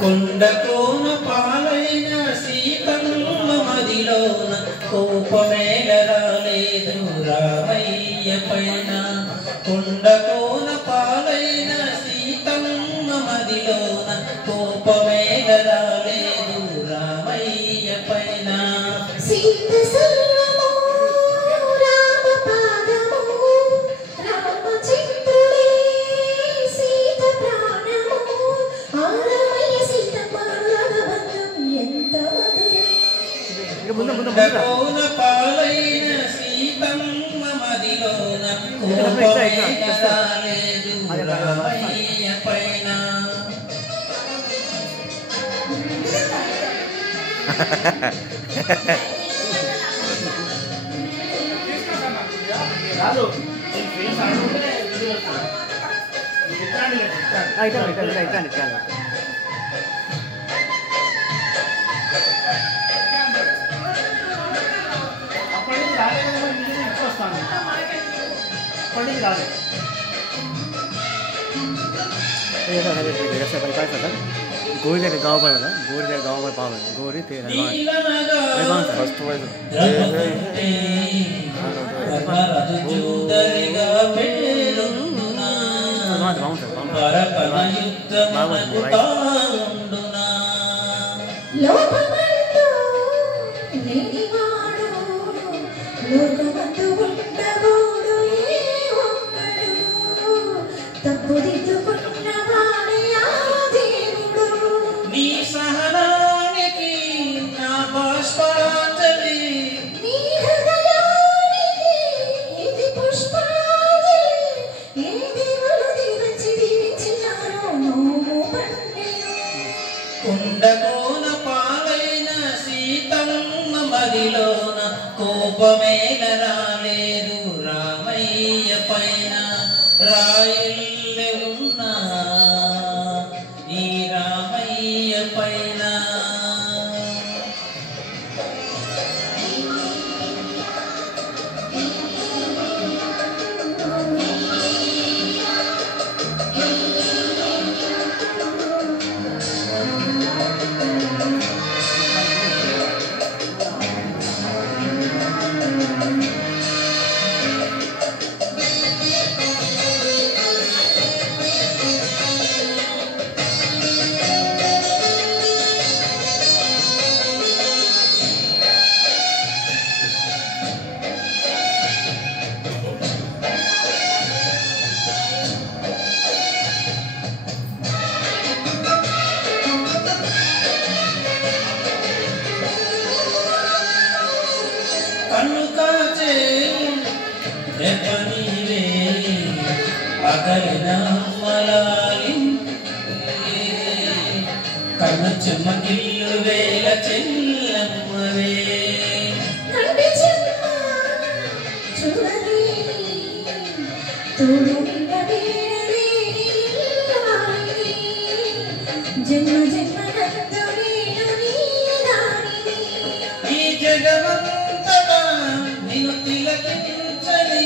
కొండకోన పాలైన సీతమ్మ మదిలోన కోపమేల రాలేదు రామయ్య పైన. కొండకోన పాలైన సీతమ్మ మదిలోన కోపమేల రాలేదు రామయ్య పైన. కొండకోన పాలైన సీతమ్మ మదిలోన కోపమేల రాలేదు రామయ్య పైన. गोरी तेरे गाँव पर बता गोरी तेरे गाँव पर पावन गोरी तेरा फर्स्ट वाइज కొండకోన పాలైన సీతమ్మ మదిలోన కోపమేల రాలేదు రామయ్య పైన. రాయల్లె ఉన్నా ఈ రామయ్య పైన. కన్ను కాచే రెప్పనివే పగలిన అమ్మలాలి కన్ను చెమ్మగిల్లు వేల చెల్లమ్మవే. జన్మ జన్మ ఈ జగవంతగా నిన్ను తిలకించని